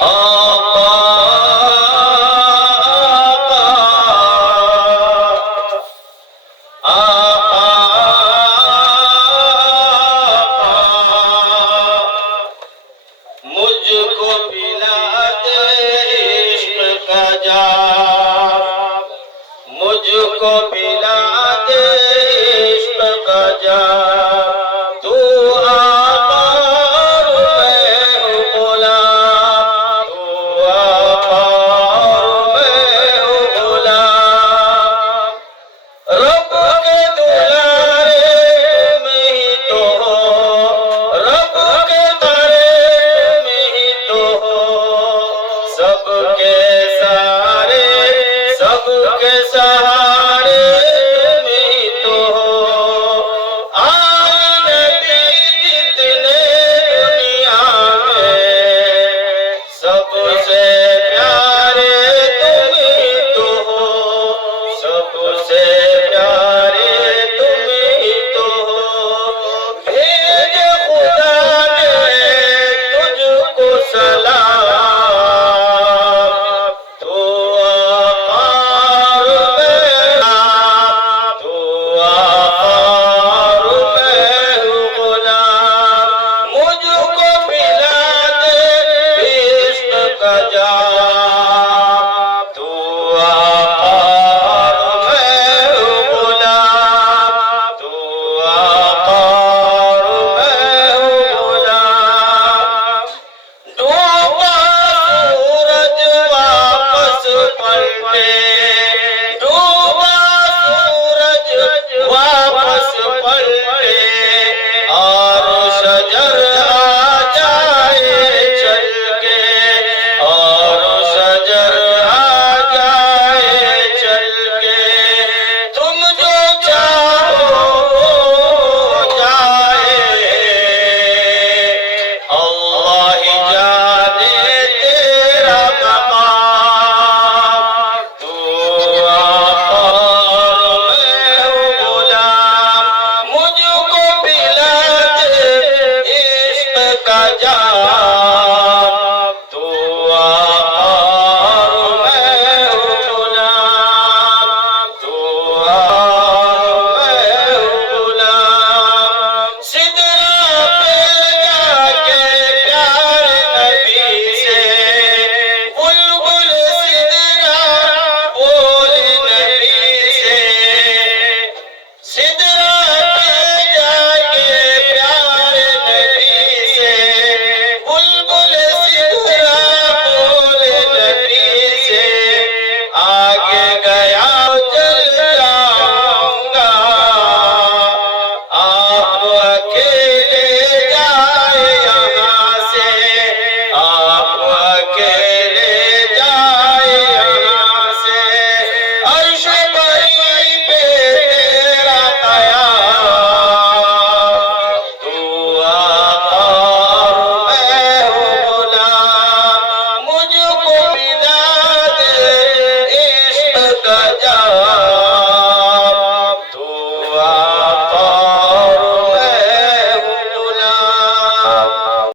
आपा मुझको पिला दे इश्क का जाम, मुझको पिला दे इश्क का जाम। तू आपा और मैं हूँ गुलाम, तू आपा और मैं हूँ गुलाम। रब के दुलारे तुम ही तो हो, रब के दुलारे तुम ही तो हो। सबके सहारे, सबके सहारे तुम ही तो हो। आज नबी जितने दुनिया में सबसे